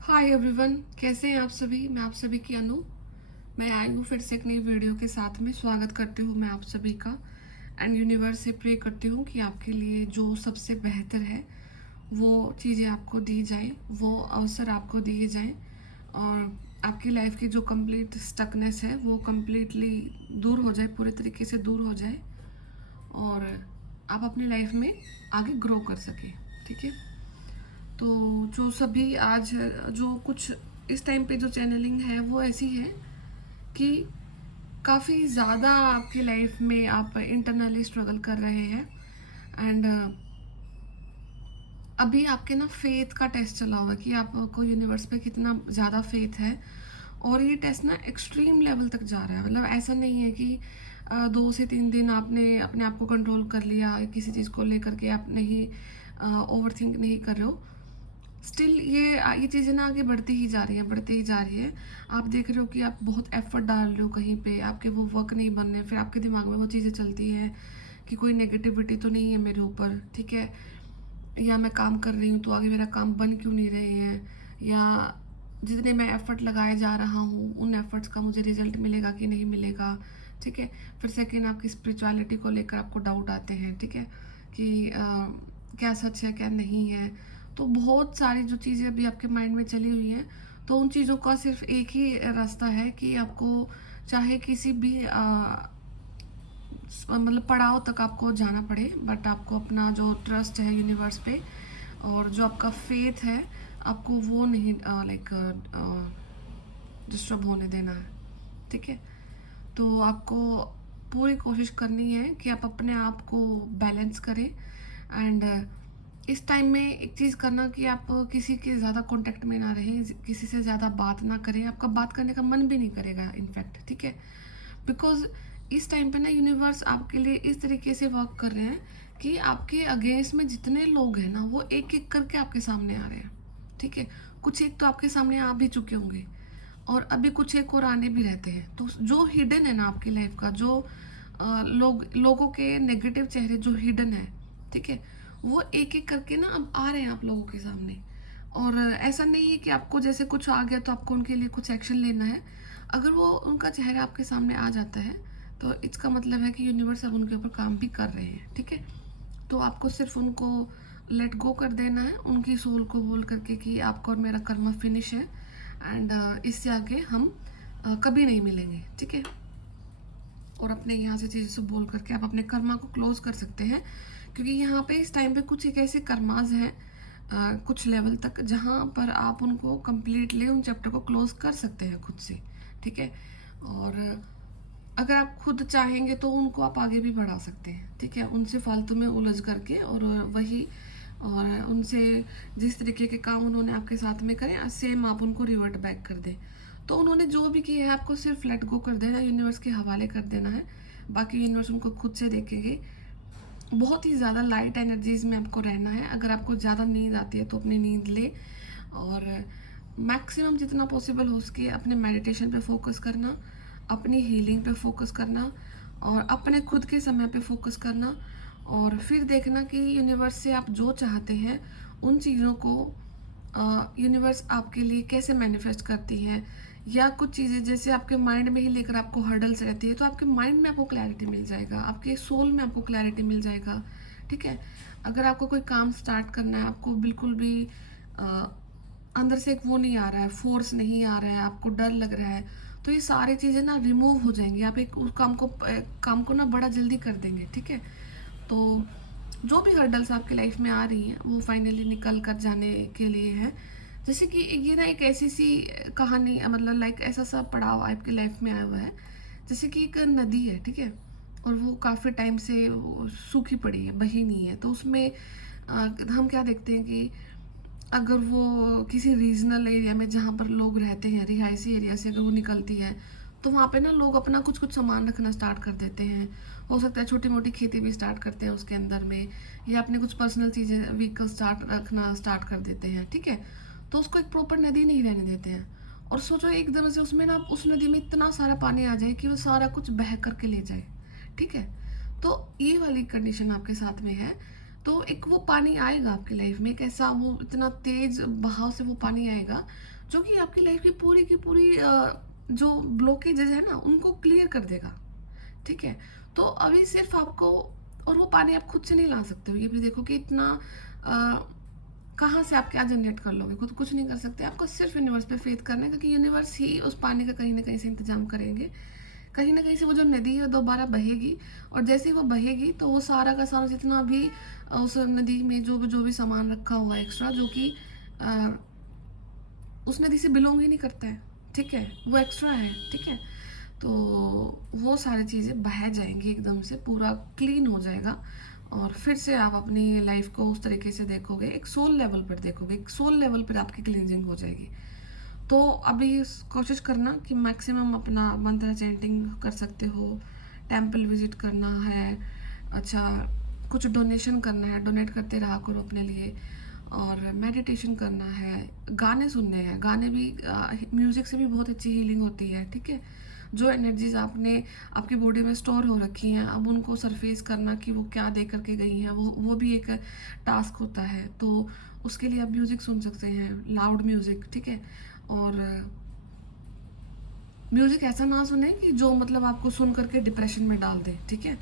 Hi everyone, कैसे हैं आप सभी। मैं आप सभी की अनु। मैं आई हूँ फिर से एक नई वीडियो के साथ में। स्वागत करती हूँ मैं आप सभी का एंड यूनिवर्स से प्रे करती हूँ कि आपके लिए जो सबसे बेहतर है वो चीज़ें आपको दी जाए, वो अवसर आपको दिए जाएं और आपकी लाइफ की जो कंप्लीट स्टकनेस है वो कम्प्लीटली दूर हो जाए, पूरे तरीके से दूर हो जाए और आप अपनी लाइफ में आगे ग्रो कर सकें। ठीक है। तो जो सभी आज जो कुछ इस टाइम पे जो चैनलिंग है वो ऐसी है कि काफ़ी ज़्यादा आपकी लाइफ में आप इंटरनली स्ट्रगल कर रहे हैं एंड अभी आपके ना फेथ का टेस्ट चला हुआ है कि आपको यूनिवर्स पे कितना ज़्यादा फेथ है। और ये टेस्ट ना एक्सट्रीम लेवल तक जा रहा है। मतलब ऐसा नहीं है कि 2 से 3 दिन आपने अपने आप को कंट्रोल कर लिया किसी चीज़ को लेकर के, आप नहीं ओवर थिंक नहीं कर रहे हो। स्टिल ये चीज़ें ना आगे बढ़ती ही जा रही हैं, बढ़ती ही जा रही है। आप देख रहे हो कि आप बहुत एफर्ट डाल रहे हो कहीं पे, आपके वो वर्क नहीं बन रहे, फिर आपके दिमाग में वो चीज़ें चलती हैं कि कोई नेगेटिविटी तो नहीं है मेरे ऊपर, ठीक है, या मैं काम कर रही हूँ तो आगे मेरा काम बन क्यों नहीं रहे हैं, या जितने मैं एफर्ट लगाए जा रहा हूँ उन एफर्ट्स का मुझे रिजल्ट मिलेगा कि नहीं मिलेगा। ठीक है। फिर सेकेंड, आपकी स्पिरिचुअलिटी को लेकर आपको डाउट आते हैं। ठीक है, कि क्या सच है क्या नहीं है। तो बहुत सारी जो चीज़ें अभी आपके माइंड में चली हुई हैं, तो उन चीज़ों का सिर्फ एक ही रास्ता है कि आपको चाहे किसी भी मतलब पड़ाव तक आपको जाना पड़े, बट आपको अपना जो ट्रस्ट है यूनिवर्स पे और जो आपका फेथ है, आपको वो नहीं लाइक डिस्टर्ब होने देना है। ठीक है। तो आपको पूरी कोशिश करनी है कि आप अपने आप को बैलेंस करें एंड इस टाइम में एक चीज़ करना कि आप किसी के ज़्यादा कांटेक्ट में ना रहें, किसी से ज़्यादा बात ना करें, आपका बात करने का मन भी नहीं करेगा इनफैक्ट। ठीक है। बिकॉज इस टाइम पे ना यूनिवर्स आपके लिए इस तरीके से वर्क कर रहे हैं कि आपके अगेंस्ट में जितने लोग हैं ना वो एक एक करके आपके सामने आ रहे हैं। ठीक है। कुछ एक तो आपके सामने आ भी चुके होंगे और अभी कुछ एक और आने भी रहते हैं। तो जो हिडन है ना आपकी लाइफ का, जो लोगों के नेगेटिव चेहरे जो हिडन है, ठीक है, वो एक एक करके ना अब आ रहे हैं आप लोगों के सामने। और ऐसा नहीं है कि आपको जैसे कुछ आ गया तो आपको उनके लिए कुछ एक्शन लेना है। अगर वो उनका चेहरा आपके सामने आ जाता है तो इसका मतलब है कि यूनिवर्स अब उनके ऊपर काम भी कर रहे हैं। ठीक है। तो आपको सिर्फ उनको लेट गो कर देना है, उनकी सोल को बोल करके कि आपका और मेरा कर्म फिनिश है एंड इससे आगे हम कभी नहीं मिलेंगे। ठीक है। और अपने यहाँ से चीज़ों से बोल करके आप अपने कर्मा को क्लोज कर सकते हैं, क्योंकि यहाँ पे इस टाइम पे कुछ एक ऐसे कर्माज हैं कुछ लेवल तक जहाँ पर आप उनको कम्प्लीटली उन चैप्टर को क्लोज कर सकते हैं खुद से। ठीक है। और अगर आप खुद चाहेंगे तो उनको आप आगे भी बढ़ा सकते हैं। ठीक है, उनसे फालतू में उलझ करके और वही और उनसे जिस तरीके के काम उन्होंने आपके साथ में करे सेम आप उनको रिवर्ट बैक कर दें। तो उन्होंने जो भी किया है आपको सिर्फ लेट गो कर देना, यूनिवर्स के हवाले कर देना है। बाकी यूनिवर्स उनको खुद से देखेंगे। बहुत ही ज़्यादा लाइट एनर्जीज में आपको रहना है। अगर आपको ज़्यादा नींद आती है तो अपनी नींद ले और मैक्सिमम जितना पॉसिबल हो सके अपने मेडिटेशन पे फोकस करना, अपनी हीलिंग पे फोकस करना और अपने खुद के समय पे फोकस करना। और फिर देखना कि यूनिवर्स से आप जो चाहते हैं उन चीज़ों को यूनिवर्स आपके लिए कैसे मैनिफेस्ट करती है। या कुछ चीज़ें जैसे आपके माइंड में ही लेकर आपको हर्डल्स रहती है तो आपके माइंड में आपको क्लैरिटी मिल जाएगा, आपके सोल में आपको क्लैरिटी मिल जाएगा। ठीक है। अगर आपको कोई काम स्टार्ट करना है, आपको बिल्कुल भी अ, अंदर से एक वो नहीं आ रहा है, फोर्स नहीं आ रहा है, आपको डर लग रहा है, तो ये सारी चीज़ें ना रिमूव हो जाएंगी। आप एक उस काम को ना बड़ा जल्दी कर देंगे। ठीक है। तो जो भी हर्डल्स आपकी लाइफ में आ रही हैं वो फाइनली निकल कर जाने के लिए है। जैसे कि ये ना एक ऐसी सी कहानी, मतलब लाइक ऐसा सा पड़ाव आपकी लाइफ में आया हुआ है जैसे कि एक नदी है। ठीक है। और वो काफ़ी टाइम से वो सूखी पड़ी है, बही नहीं है। तो उसमें हम क्या देखते हैं कि अगर वो किसी रीजनल एरिया में जहाँ पर लोग रहते हैं, रिहायशी एरिया से अगर वो निकलती है तो वहाँ पे ना लोग अपना कुछ कुछ सामान रखना स्टार्ट कर देते हैं। हो सकता है छोटी मोटी खेती भी स्टार्ट करते हैं उसके अंदर में, या अपने कुछ पर्सनल चीज़ें व्हीकल स्टार्ट रखना स्टार्ट कर देते हैं। ठीक है। तो उसको एक प्रॉपर नदी नहीं रहने देते हैं। और सोचो एकदम से उसमें ना उस नदी में इतना सारा पानी आ जाए कि वो सारा कुछ बह करके ले जाए। ठीक है। तो ये वाली कंडीशन आपके साथ में है। तो एक वो पानी आएगा आपकी लाइफ में, एक ऐसा वो इतना तेज बहाव से वो पानी आएगा जो कि आपकी लाइफ की पूरी जो ब्लॉकेजेज है ना उनको क्लियर कर देगा। ठीक है? तो अभी सिर्फ आपको, और वो पानी आप खुद से नहीं ला सकते हो, ये भी देखो कि इतना कहाँ से आप क्या जनरेट कर लोगे, खुद कुछ नहीं कर सकते। आपको सिर्फ यूनिवर्स पे फेथ करना है, क्योंकि यूनिवर्स ही उस पानी का कहीं ना कहीं से इंतजाम करेंगे। कहीं ना कहीं से वो जो नदी है दोबारा बहेगी, और जैसे ही वो बहेगी तो वो सारा का सारा जितना भी उस नदी में जो भी सामान रखा हुआ है एक्स्ट्रा, जो कि अ, उस नदी से बिलोंग ही नहीं करता है, ठीक है, वो एक्स्ट्रा है, ठीक है, तो वो सारी चीज़ें बह जाएंगी, एकदम से पूरा क्लीन हो जाएगा। और फिर से आप अपनी लाइफ को उस तरीके से देखोगे, एक सोल लेवल पर देखोगे, एक सोल लेवल पर आपकी क्लींजिंग हो जाएगी। तो अभी कोशिश करना कि मैक्सिमम अपना मंत्र चैंटिंग कर सकते हो, टेंपल विजिट करना है, अच्छा कुछ डोनेशन करना है, डोनेट करते रहा करो अपने लिए, और मेडिटेशन करना है, गाने सुनने हैं, गाने भी म्यूज़िक से भी बहुत अच्छी हीलिंग होती है, ठीक है। जो एनर्जीज आपने आपकी बॉडी में स्टोर हो रखी हैं, अब उनको सरफेस करना कि वो क्या दे करके गई हैं, वो भी एक टास्क होता है। तो उसके लिए आप म्यूज़िक सुन सकते हैं, लाउड म्यूज़िक, ठीक है। और म्यूज़िक ऐसा ना सुने कि जो मतलब आपको सुन करके डिप्रेशन में डाल दे, ठीक है।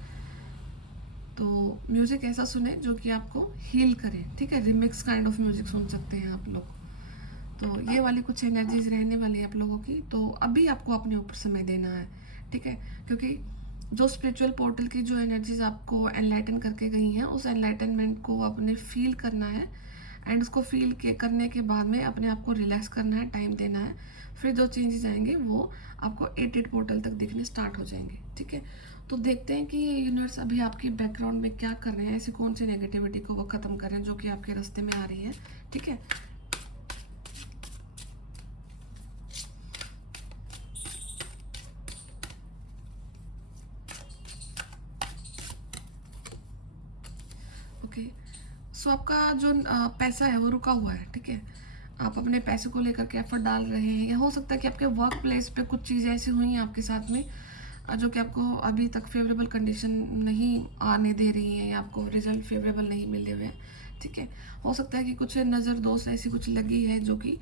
तो म्यूज़िक ऐसा सुने जो कि आपको हील करे, ठीक है। रिमिक्स काइंड ऑफ म्यूज़िक सुन सकते हैं आप लोग। तो ये वाली कुछ एनर्जीज रहने वाली है आप लोगों की। तो अभी आपको अपने ऊपर समय देना है, ठीक है, क्योंकि जो स्पिरिचुअल पोर्टल की जो एनर्जीज आपको एनलाइटन करके गई हैं, उस एनलाइटनमेंट को आपने फील करना है, एंड उसको फील के करने के बाद में अपने आप को रिलैक्स करना है, टाइम देना है। फिर जो चेंजेस आएंगे वो आपको 8 पोर्टल तक दिखने स्टार्ट हो जाएंगे, ठीक है। तो देखते हैं कि यूनिवर्स अभी आपके बैकग्राउंड में क्या कर रहे हैं, ऐसी कौन सी नेगेटिविटी को वो ख़त्म कर रहे हैं जो कि आपके रास्ते में आ रही है, ठीक है। ओके, सो आपका जो पैसा है वो रुका हुआ है, ठीक है। आप अपने पैसे को लेकर के एफर्ट डाल रहे हैं, या हो सकता है कि आपके वर्क प्लेस पे कुछ चीज़ें ऐसी हुई हैं आपके साथ में जो कि आपको अभी तक फेवरेबल कंडीशन नहीं आने दे रही हैं, या आपको रिजल्ट फेवरेबल नहीं मिले हुए हैं, ठीक है। हो सकता है कि कुछ नज़र दोस्त ऐसी कुछ लगी है जो कि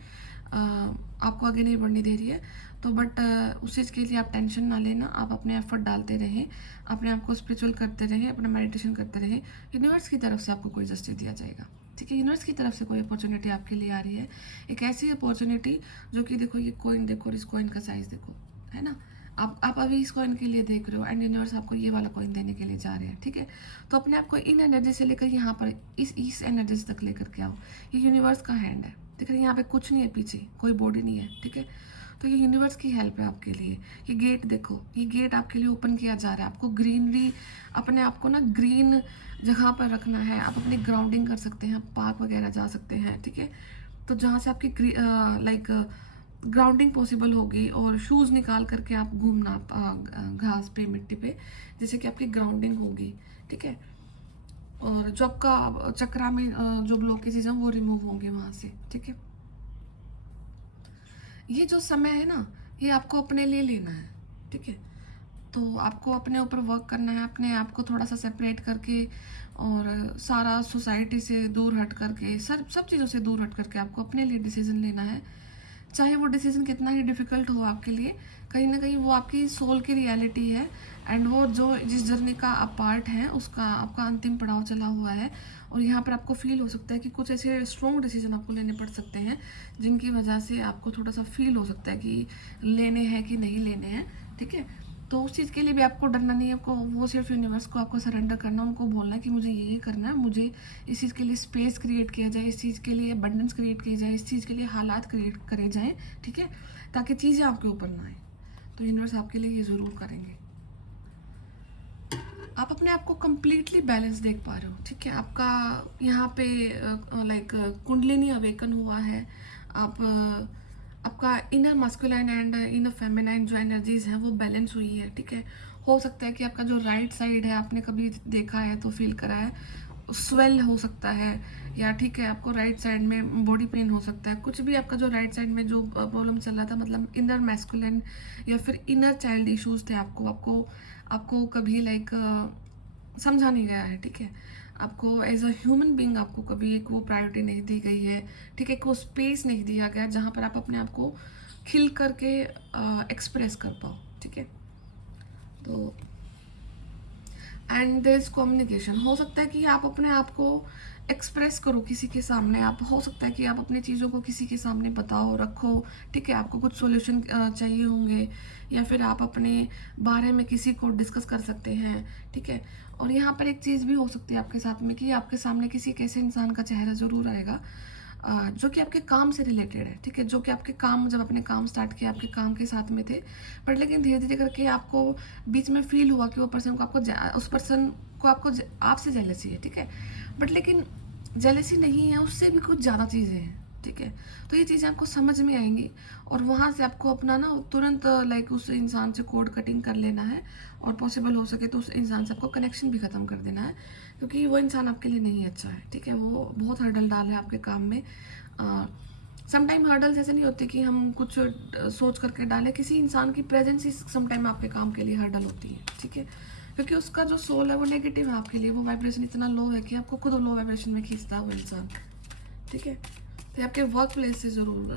आपको आगे नहीं बढ़ने दे रही है। तो बट उस चीज़ के लिए आप टेंशन ना लेना, आप अपने एफर्ट डालते रहें, अपने आप को स्पिरिचुअल करते रहें, अपना मेडिटेशन करते रहें। यूनिवर्स की तरफ से आपको कोई जस्टिस दिया जाएगा, ठीक है। यूनिवर्स की तरफ से कोई अपॉर्चुनिटी आपके लिए आ रही है, एक ऐसी अपॉर्चुनिटी जो कि देखो, ये कॉइन देखो, इस कॉइन का साइज़ देखो, है ना। आप अभी इस कॉइन के लिए देख रहे हो, एंड यूनिवर्स आपको ये वाला कॉइन देने के लिए जा रहे हैं, ठीक है। तो अपने आप को इन एनर्जी से लेकर यहाँ पर इस एनर्जी तक लेकर के आओ। ये यूनिवर्स का हैंड है, ठीक है। यहाँ पे कुछ नहीं है, पीछे कोई बॉडी नहीं है, ठीक है। तो ये यूनिवर्स की हेल्प है आपके लिए। ये गेट देखो, ये गेट आपके लिए ओपन किया जा रहा है। आपको ग्रीनरी, अपने आप को ना ग्रीन जगह पर रखना है। आप अपनी ग्राउंडिंग कर सकते हैं, पार्क वगैरह जा सकते हैं, ठीक है। तो जहाँ से आपकी लाइक ग्राउंडिंग पॉसिबल होगी, और शूज़ निकाल करके आप घूमना घास पे, मिट्टी पे, जैसे कि आपकी ग्राउंडिंग होगी, ठीक है। और जो आपका चक्रा में जो ब्लॉकेजेज हैं वो रिमूव होंगे वहाँ से, ठीक है। ये जो समय है ना, ये आपको अपने लिए लेना है, ठीक है। तो आपको अपने ऊपर वर्क करना है, अपने आप को थोड़ा सा सेपरेट करके, और सारा सोसाइटी से दूर हट करके, सब चीज़ों से दूर हट करके आपको अपने लिए डिसीजन लेना है। चाहे वो डिसीजन कितना ही डिफ़िकल्ट हो आपके लिए, कहीं ना कहीं वो आपकी सोल की रियलिटी है, एंड वो जो जिस जर्नी का आप पार्ट हैं उसका आपका अंतिम पड़ाव चला हुआ है। और यहाँ पर आपको फील हो सकता है कि कुछ ऐसे स्ट्रॉन्ग डिसीजन आपको लेने पड़ सकते हैं, जिनकी वजह से आपको थोड़ा सा फील हो सकता है कि लेने हैं कि नहीं लेने हैं, ठीक है। तो उस चीज़ के लिए भी आपको डरना नहीं है, आपको वो सिर्फ यूनिवर्स को आपको सरेंडर करना, उनको बोलना है कि मुझे ये करना है, मुझे इस चीज़ के लिए स्पेस क्रिएट किया जाए, इस चीज़ के लिए अबंडेंस क्रिएट की जाए, इस चीज़ के लिए हालात क्रिएट करे जाएँ, ठीक है, ताकि चीज़ें आपके ऊपर ना आए। तो यूनिवर्स आपके लिए ये ज़रूर करेंगे। आप अपने आप को कम्प्लीटली बैलेंस देख पा रहे हो, ठीक है। आपका यहाँ पे लाइक कुंडलिनी अवेकन हुआ है। आप आपका inner masculine and inner feminine जो एनर्जीज हैं वो बैलेंस हुई है, ठीक है। हो सकता है कि आपका जो राइट साइड है, आपने कभी देखा है तो फील करा है, स्वेल हो सकता है, या ठीक है आपको राइट साइड में बॉडी पेन हो सकता है, कुछ भी आपका जो राइट साइड में जो प्रॉब्लम चल रहा था, मतलब इनर मैस्कुलिन या फिर इनर चाइल्ड इश्यूज थे, आपको आपको आपको कभी लाइक समझा नहीं गया है, ठीक है। आपको एज अ ह्यूमन बीइंग आपको कभी एक वो प्रायोरिटी नहीं दी गई है, ठीक है, एक वो स्पेस नहीं दिया गया जहाँ पर आप अपने आप को खिल करके एक्सप्रेस कर पाओ, ठीक है। तो एंड देयर इज कम्युनिकेशन, हो सकता है कि आप अपने आप को एक्सप्रेस करो किसी के सामने, आप हो सकता है कि आप अपनी चीज़ों को किसी के सामने बताओ, रखो, ठीक है, आपको कुछ सॉल्यूशन चाहिए होंगे, या फिर आप अपने बारे में किसी को डिस्कस कर सकते हैं, ठीक है। और यहाँ पर एक चीज़ भी हो सकती है आपके साथ में कि आपके सामने किसी एक ऐसे इंसान का चेहरा ज़रूर आएगा जो कि आपके काम से रिलेटेड है, ठीक है, जो कि आपके काम, जब आपने काम स्टार्ट किया आपके काम के साथ में थे, बट लेकिन धीरे धीरे करके आपको बीच में फील हुआ कि वो पर्सन को आपको उस पर्सन को आपको आपसे जेलसी है, ठीक है, बट लेकिन जेलसी नहीं है, उससे भी कुछ ज़्यादा चीज़ें हैं, ठीक है। तो ये चीज़ें आपको समझ में आएंगी और वहाँ से आपको अपना ना तुरंत लाइक उस इंसान से कोड कटिंग कर लेना है, और पॉसिबल हो सके तो उस इंसान से आपको कनेक्शन भी ख़त्म कर देना है, क्योंकि वो इंसान आपके लिए नहीं अच्छा है, ठीक है, वो बहुत हर्डल डाल है आपके काम में। समटाइम हर्डल्स ऐसे नहीं होते कि हम कुछ सोच करके डालें, किसी इंसान की प्रेजेंस ही समटाइम आपके काम के लिए हर्डल होती है, ठीक है, क्योंकि उसका जो सोल है वो नेगेटिव है आपके लिए, वो वाइब्रेशन इतना लो है कि आपको खुद लो वाइब्रेशन में खींचता है वो इंसान, ठीक है। तो आपके वर्क प्लेस से ज़रूर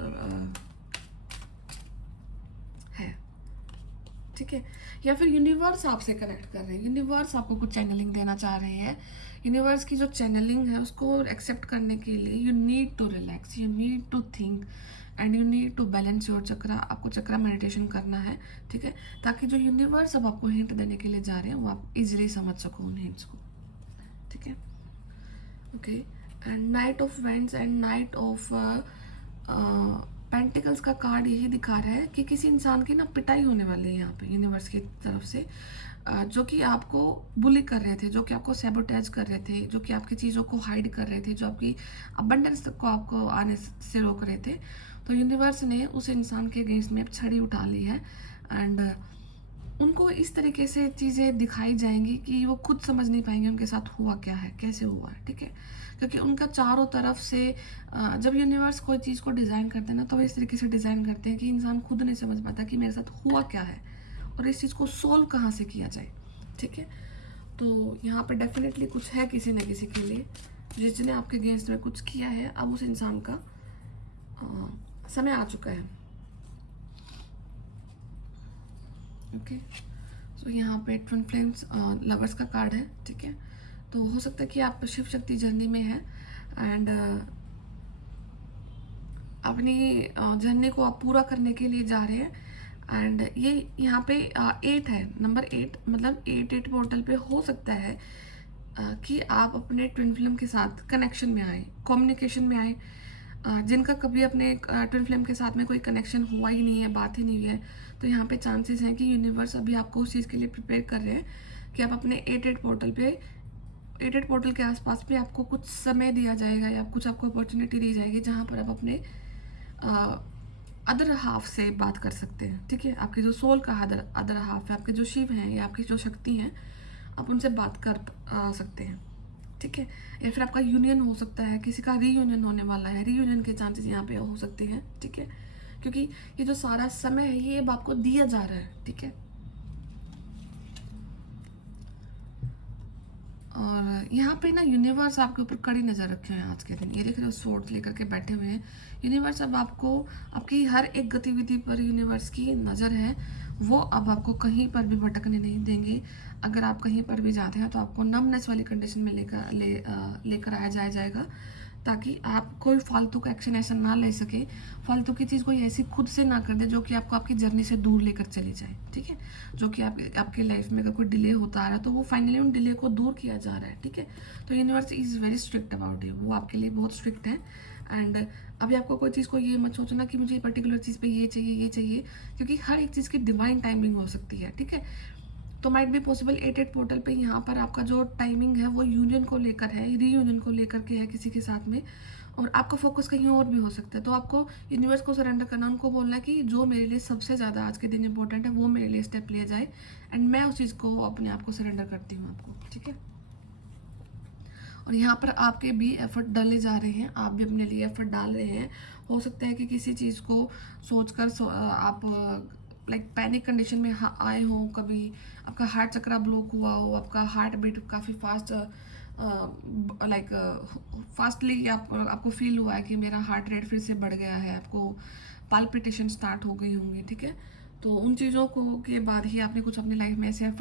है, ठीक है, या फिर यूनिवर्स आपसे कनेक्ट कर रहे हैं, यूनिवर्स आपको कुछ चैनलिंग देना चाह रहे हैं। यूनिवर्स की जो चैनलिंग है उसको एक्सेप्ट करने के लिए you need to relax, you need to think and you need to balance your chakra, आपको चक्रा मेडिटेशन करना है, ठीक है, ताकि जो यूनिवर्स अब आपको हिंट देने के लिए जा रहे हैं वो आप इजीली समझ सको उन हिंट्स को, ठीक है। Okay, and night of vents and night of pentacles का कार्ड यही दिखा रहा है कि किसी इंसान की ना पिटाई होने वाली है यहाँ पे यूनिवर्स की तरफ से, जो कि आपको बुली कर रहे थे, जो कि आपको सैबोटेज कर रहे थे, जो कि आपकी चीज़ों को हाइड कर रहे थे, जो आपकी अबंडेंस को आपको आने से रोक रहे थे। तो यूनिवर्स ने उस इंसान के अगेंस्ट में छड़ी उठा ली है, एंड उनको इस तरीके से चीज़ें दिखाई जाएंगी कि वो खुद समझ नहीं पाएंगे उनके साथ हुआ क्या है, कैसे हुआ है, ठीक है, क्योंकि उनका चारों तरफ से जब यूनिवर्स कोई चीज़ को डिज़ाइन करते हैं ना, तो वो इस तरीके से डिज़ाइन करते हैं कि इंसान खुद नहीं समझ पाता कि मेरे साथ हुआ क्या है और इस चीज़ को सोल्व कहाँ से किया जाए, ठीक है। तो यहाँ पर डेफिनेटली कुछ है किसी न किसी के लिए, जिसने आपके अगेंस्ट में कुछ किया है, अब उस इंसान का समय आ चुका है, ओके। सो यहाँ पे ट्विन फ्लेम्स लवर्स का कार्ड है, ठीक है। तो हो सकता है कि आप शिव शक्ति जर्नी में हैं एंड अपनी जर्नी को आप पूरा करने के लिए जा रहे हैं, एंड ये यहाँ पे 8 है, नंबर 8, मतलब 8 पोर्टल पे हो सकता है कि आप अपने ट्विन फ्लेम के साथ कनेक्शन में आए, कम्युनिकेशन में आए, जिनका कभी अपने ट्विन फ्लेम के साथ में कोई कनेक्शन हुआ ही नहीं है, बात ही नहीं हुई है, तो यहाँ पे चांसेस हैं कि यूनिवर्स अभी आपको उस चीज़ के लिए प्रिपेयर कर रहे हैं कि आप अपने 8 पोर्टल पे, 8 पोर्टल के आसपास पे आपको कुछ समय दिया जाएगा या कुछ आपको अपॉर्चुनिटी दी जाएगी जहाँ पर आप अपने अदर हाफ से बात कर सकते हैं, ठीक है, आपकी जो सोल का अदर हाफ है, आपके जो शिव हैं या आपकी जो शक्ति हैं, आप उनसे बात कर सकते हैं, ठीक है। या फिर आपका यूनियन हो सकता है, किसी का रीयूनियन होने वाला है, रीयूनियन के चांसेस यहाँ पे हो सकते हैं, ठीक है, क्योंकि ये जो सारा समय है ये अब आपको दिया जा रहा है, ठीक है। और यहाँ पे ना यूनिवर्स आपके ऊपर कड़ी नज़र रखे हुए हैं आज के दिन, ये देख रहे हो स्वॉर्ड लेकर के बैठे हुए हैं यूनिवर्स, अब आपको आपकी हर एक गतिविधि पर यूनिवर्स की नज़र है, वो अब आपको कहीं पर भी भटकने नहीं देंगे। अगर आप कहीं पर भी जाते हैं तो आपको नमनेस वाली कंडीशन में लेकर आया जाएगा, ताकि आप कोई फालतू का एक्शन ऐसा ना ले सके, फालतू की चीज़ कोई ऐसी खुद से ना कर दे जो कि आपको आपकी जर्नी से दूर लेकर चली जाए, ठीक है, जो कि आपके लाइफ में अगर कोई डिले होता आ रहा है तो वो फाइनली उन डिले को दूर किया जा रहा है, ठीक है। तो universe is very strict about you, वो आपके लिए बहुत स्ट्रिक्ट है, एंड अभी आपको कोई चीज़ को ये मत सोचना कि मुझे पर्टिकुलर चीज़ पे ये चाहिए, क्योंकि हर एक चीज़ की डिवाइन टाइमिंग हो सकती है, ठीक है। तो माइट बी पॉसिबल 8 पोर्टल पे यहाँ पर आपका जो टाइमिंग है वो यूनियन को लेकर है, रीयूनियन को लेकर के है किसी के साथ में, और आपका फोकस कहीं और भी हो सकता है। तो आपको यूनिवर्स को सरेंडर करना, उनको बोलना है कि जो मेरे लिए सबसे ज़्यादा आज के दिन इंपॉर्टेंट है वो मेरे लिए स्टेप लिया जाए, एंड मैं उस चीज़ को अपने आप को सरेंडर करती हूँ आपको, ठीक है। और यहाँ पर आपके भी एफर्ट डाले जा रहे हैं, आप भी अपने लिए एफर्ट डाल रहे हैं। हो सकता है कि किसी चीज़ को सोचकर आप लाइक पैनिक कंडीशन में आए हो, कभी आपका हार्ट चक्रा ब्लॉक हुआ हो, आपका हार्ट बीट काफ़ी फास्ट लाइक फास्टली आपको फील हुआ है कि मेरा हार्ट रेट फिर से बढ़ गया है, आपको पाल्पिटेशन स्टार्ट हो गई होंगी, ठीक है। तो उन चीज़ों को के बाद ही आपने कुछ अपनी लाइफ में ऐसे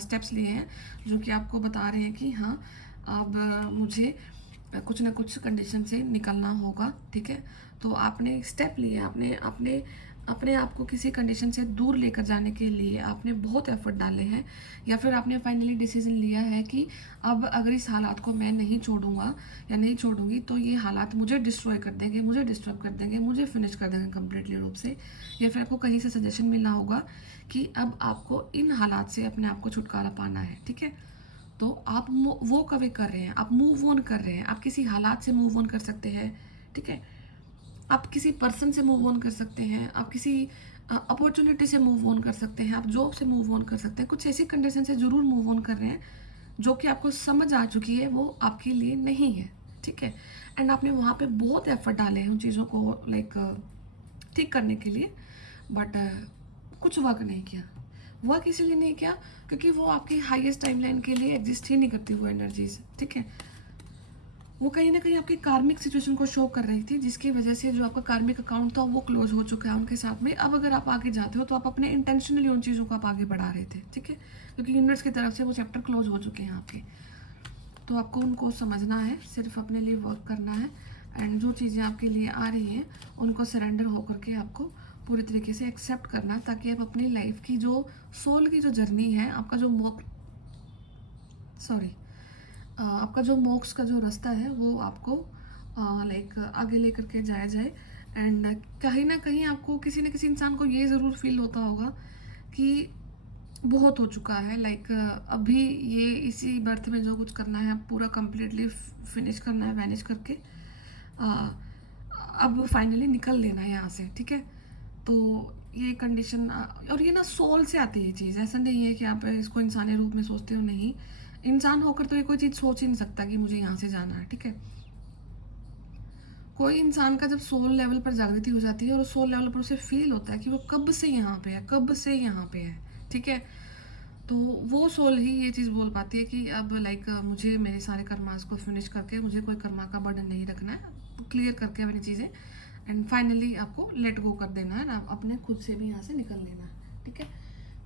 स्टेप्स लिए हैं जो कि आपको बता रहे हैं कि हाँ, अब मुझे कुछ ना कुछ कंडीशन से निकलना होगा, ठीक है। तो आपने स्टेप लिए, आपने अपने अपने आप को किसी कंडीशन से दूर लेकर जाने के लिए आपने बहुत एफर्ट डाले हैं, या फिर आपने फाइनली डिसीजन लिया है कि अब अगर इस हालात को मैं नहीं छोड़ूंगा या नहीं छोड़ूंगी तो ये हालात मुझे डिस्ट्रॉय कर देंगे, मुझे डिस्टर्ब कर देंगे, मुझे फिनिश कर देंगे कम्प्लीटली रूप से। या फिर आपको कहीं से सजेशन मिलना होगा कि अब आपको इन हालात से अपने आप को छुटकारा पाना है, ठीक है। तो आप वो कभी कर रहे हैं, आप मूव ऑन कर रहे हैं, आप किसी हालात से मूव ऑन कर सकते हैं, ठीक है। आप किसी पर्सन से मूव ऑन कर सकते हैं, आप किसी अपॉर्चुनिटी से मूव ऑन कर सकते हैं, आप जॉब से मूव ऑन कर सकते हैं, कुछ ऐसी कंडीशन से ज़रूर मूव ऑन कर रहे हैं जो कि आपको समझ आ चुकी है वो आपके लिए नहीं है, ठीक है। एंड आपने वहाँ पे बहुत एफर्ट डाले हैं उन चीज़ों को लाइक ठीक करने के लिए, बट कुछ वर्क नहीं किया। वर्क इसीलिए नहीं किया क्योंकि वो आपकी हाईएस्ट टाइमलाइन के लिए एग्जिस्ट ही नहीं करती वो एनर्जीज, ठीक है। वो कहीं ना कहीं आपकी कार्मिक सिचुएशन को शो कर रही थी, जिसकी वजह से जो आपका कार्मिक अकाउंट था वो क्लोज हो चुका है उनके साथ में। अब अगर आप आगे जाते हो तो आप अपने इंटेंशनली उन चीज़ों को आप आगे बढ़ा रहे थे, ठीक है, क्योंकि यूनिवर्स की तरफ से वो चैप्टर क्लोज हो चुके हैं आपके। तो आपको उनको समझना है, सिर्फ अपने लिए वर्क करना है, एंड जो चीज़ें आपके लिए आ रही हैं उनको सरेंडर होकर के आपको पूरी तरीके से एक्सेप्ट करना है, ताकि आप अपनी लाइफ की जो सोल की जो जर्नी है, आपका जो आपका जो मोक्ष का जो रास्ता है वो आपको लाइक आगे लेकर के जाया जाए। एंड कहीं ना कहीं आपको किसी न किसी इंसान को ये ज़रूर फील होता होगा कि बहुत हो चुका है, लाइक अभी ये इसी बर्थ में जो कुछ करना है पूरा कंप्लीटली फिनिश करना है, वैनिश करके अ, अब फाइनली निकल लेना है यहाँ से, ठीक है। तो ये कंडीशन और ये ना सोल से आती है ये चीज़, ऐसा नहीं है कि आप इसको इंसानी रूप में सोचते हो, नहीं। इंसान होकर तो ये कोई चीज़ सोच ही नहीं सकता कि मुझे यहाँ से जाना है, ठीक है। कोई इंसान का जब सोल लेवल पर जागृति हो जाती है और सोल लेवल पर उसे फील होता है कि वो कब से यहाँ पे है, कब से यहाँ पे है, ठीक है। तो वो सोल ही ये चीज़ बोल पाती है कि अब लाइक मुझे मेरे सारे कर्मास को फिनिश करके मुझे कोई कर्मा का बर्डन नहीं रखना है, क्लियर करके अपनी चीज़ें, एंड फाइनली आपको लेट गो कर देना है ना, अपने खुद से भी यहाँ से निकल लेना है, ठीक है।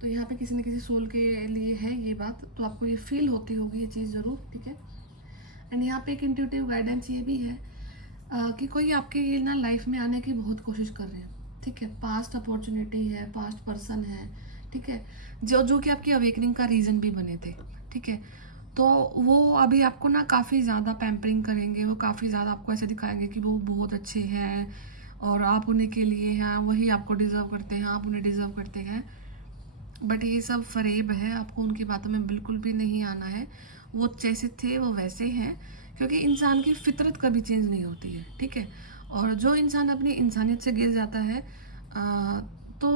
तो यहाँ पे किसी न किसी सोल के लिए है ये बात, तो आपको ये फील होती होगी ये चीज़ ज़रूर, ठीक है। एंड यहाँ पे एक इंट्यूटिव गाइडेंस ये भी है कि कोई आपके ये ना लाइफ में आने की बहुत कोशिश कर रहे हैं, ठीक है। पास्ट अपॉर्चुनिटी है, पास्ट पर्सन है, ठीक है, जो जो कि आपकी अवेकनिंग का रीज़न भी बने थे, ठीक है। तो वो अभी आपको ना काफ़ी ज़्यादा पैम्परिंग करेंगे, वो काफ़ी ज़्यादा आपको ऐसे दिखाएंगे कि वो बहुत अच्छे हैं और आप उन्हीं के लिए हैं, वही आपको डिज़र्व करते हैं, आप उन्हें डिज़र्व करते हैं। बट ये सब फरेब है, आपको उनकी बातों में बिल्कुल भी नहीं आना है। वो जैसे थे वो वैसे हैं, क्योंकि इंसान की फितरत कभी चेंज नहीं होती है, ठीक है। और जो इंसान अपनी इंसानियत से गिर जाता है तो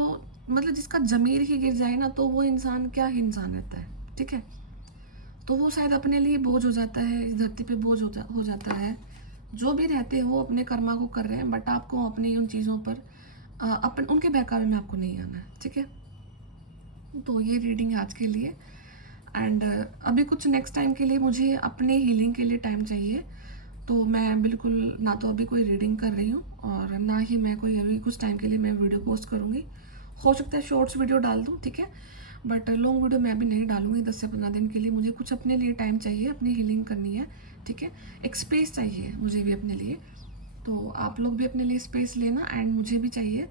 मतलब जिसका ज़मीर ही गिर जाए ना, तो वो इंसान क्या ही इंसान रहता है, ठीक है। तो वो शायद अपने लिए बोझ हो जाता है, इस धरती पे बोझ हो जाता है। जो भी रहते हैं वो अपने कर्मा को कर रहे हैं, बट आपको अपनी उन चीज़ों पर अपन उनके बहकावे में आपको नहीं आना है, ठीक है। तो ये रीडिंग है आज के लिए। एंड अभी कुछ नेक्स्ट टाइम के लिए मुझे अपने हीलिंग के लिए टाइम चाहिए, तो मैं बिल्कुल ना तो अभी कोई रीडिंग कर रही हूँ और ना ही मैं कोई अभी कुछ टाइम के लिए मैं वीडियो पोस्ट करूँगी। हो सकता है शॉर्ट्स वीडियो डाल दूँ, ठीक है, बट लॉन्ग वीडियो मैं अभी नहीं डालूँगी 10 से 15 दिन के लिए। मुझे कुछ अपने लिए टाइम चाहिए, अपनी हीलिंग करनी है, ठीक है। एक स्पेस चाहिए मुझे भी अपने लिए, तो आप लोग भी अपने लिए स्पेस लेना एंड मुझे भी चाहिए।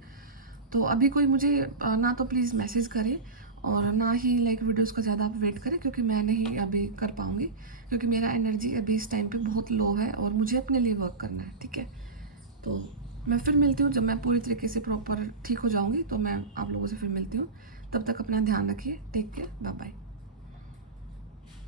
तो अभी कोई मुझे ना तो प्लीज़ मैसेज करे और ना ही लाइक वीडियोस का ज़्यादा आप वेट करें, क्योंकि मैं नहीं अभी कर पाऊँगी, क्योंकि मेरा एनर्जी अभी इस टाइम पे बहुत लो है और मुझे अपने लिए वर्क करना है, ठीक है। तो मैं फिर मिलती हूँ जब मैं पूरी तरीके से प्रॉपर ठीक हो जाऊँगी, तो मैं आप लोगों से फिर मिलती हूँ। तब तक अपना ध्यान रखिए, टेक केयर, बाय बाय।